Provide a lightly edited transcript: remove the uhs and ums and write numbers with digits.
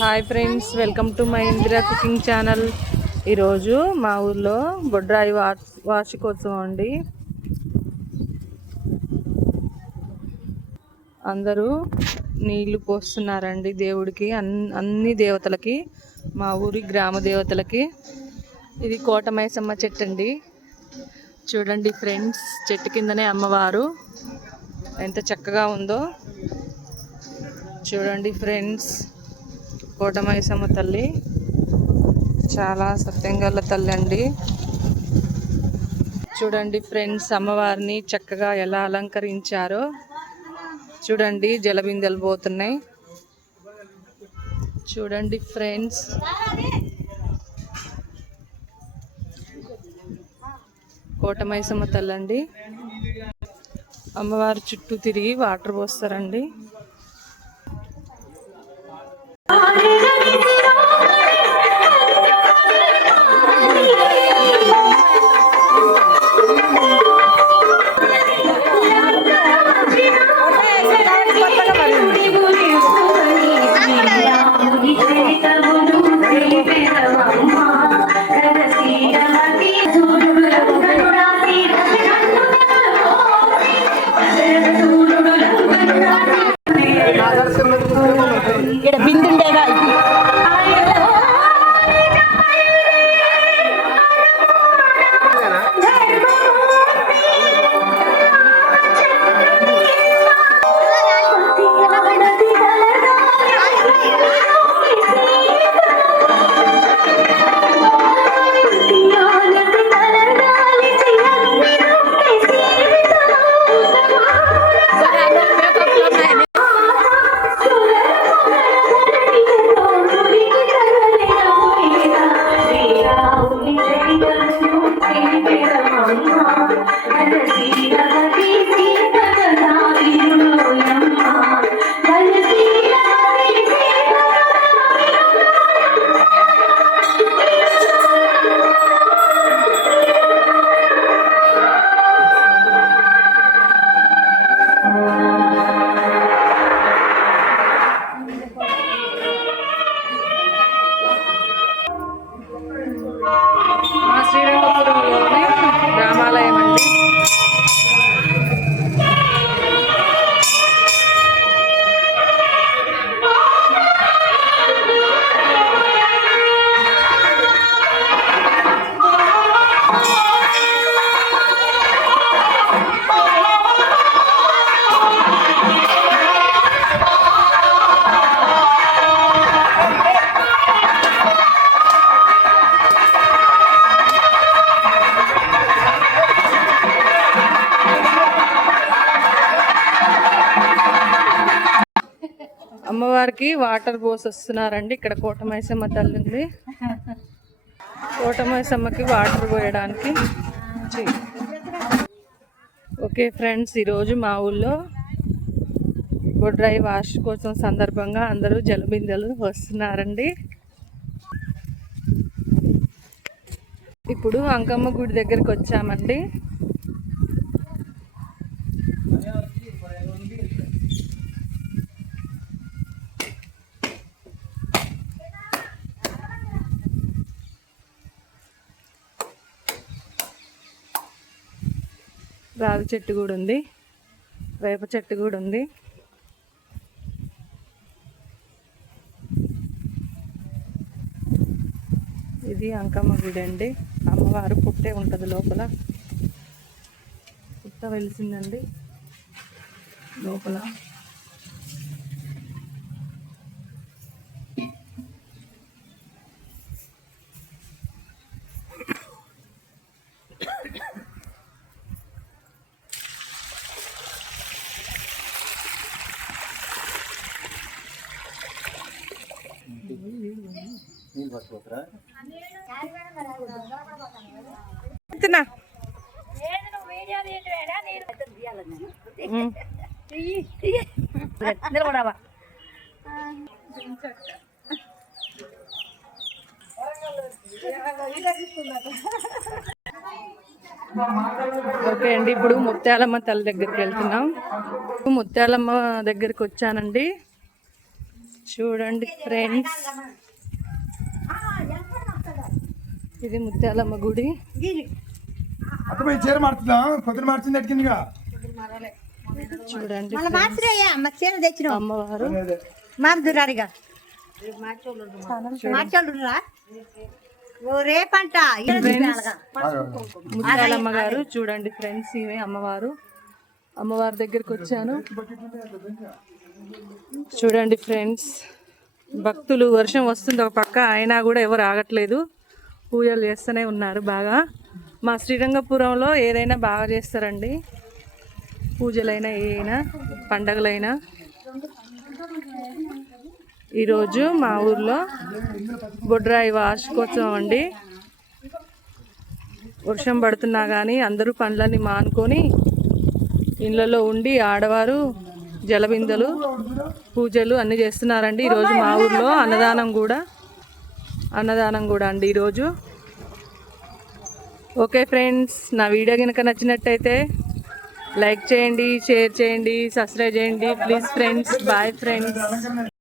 Hi friends, welcome to my Indira cooking channel. ఈరోజు మా ఊర్లో బొడ్రాయి వార్షికోత్సవం అండి. అందరూ నీళ్లు పోస్తున్నారండి దేవుడికి, అన్ని దేవతలకి, మా ఊరి గ్రామ దేవతలకి. ఇది కోటమైసమ్మ చెట్టు అండి. చూడండి ఫ్రెండ్స్, చెట్టు కిందనే అమ్మవారు ఎంత చక్కగా ఉందో చూడండి ఫ్రెండ్స్. కోటమైసమ్మ తల్లి చాలా సత్యంగల తల్లి అండి. చూడండి ఫ్రెండ్స్, అమ్మవారిని చక్కగా ఎలా అలంకరించారో చూడండి. జలబిందెలు పోతున్నాయి చూడండి ఫ్రెండ్స్. కోటమైసమ్మ తల్లి అండి. అమ్మవారి చుట్టూ తిరిగి వాటర్ పోస్తారండి. ఇక్కడ బిందుండేగా శ్రీరంగపురంలోని రామాలయం అండి. అమ్మవారికి వాటర్ పోసి వస్తున్నారండి. ఇక్కడ కోటమైసమ్మ తల్లి ఉంది. కోటమైసమ్మకి వాటర్ పోయడానికి. ఓకే ఫ్రెండ్స్, ఈరోజు మా ఊళ్ళో బొడ్రాయి వార్షికోత్సవం సందర్భంగా అందరూ జలబిందెలు వస్తున్నారండి. ఇప్పుడు అంకమ్మ గుడి దగ్గరికి వచ్చామండి. రావి చెట్టు కూడా ఉంది, వేప చెట్టు కూడా ఉంది. ఇది అంకమ్మ గుడి అండి. అమ్మవారు పుట్టే ఉంటుంది లోపల, పుట్ట వెలిసిందండి లోపల. నిలబడవా ఓకే అండి, ఇప్పుడు ముత్యాలమ్మ తల్లి దగ్గరికి వెళ్తున్నాం. ముత్యాలమ్మ దగ్గరికి వచ్చానండి. చూడండి ఫ్రెండ్స్, ఇది ముత్యాలమ్మ గుడి. చూడండి అమ్మవారు. ముత్యాలమ్మ గారు చూడండి ఫ్రెండ్స్, ఈమె అమ్మవారు. అమ్మవారి దగ్గరికి వచ్చాను. చూడండి ఫ్రెండ్స్, భక్తులు, వర్షం వస్తుంది ఒక పక్క, అయినా కూడా ఎవరు ఆగట్లేదు, పూజలు చేస్తూనే ఉన్నారు బాగా. మా శ్రీరంగపురంలో ఏదైనా బాగా చేస్తారండి, పూజలైనా ఏదైనా పండగలైనా. ఈరోజు మా ఊర్లో బొడ్రాయి వార్షికోత్సవం అండి. వర్షం పడుతున్నా కానీ అందరూ పనులన్నీ మానుకొని ఇళ్ళలో ఉండి ఆడవారు జలబిందెలు, పూజలు అన్నీ చేస్తున్నారండి. ఈరోజు మా ఊర్లో అన్నదానం కూడా అండి ఈరోజు. ఓకే ఫ్రెండ్స్, నా వీడియో కనుక నచ్చినట్టయితే లైక్ చేయండి, షేర్ చేయండి, సబ్స్క్రైబ్ చేయండి ప్లీజ్ ఫ్రెండ్స్. Bye friends.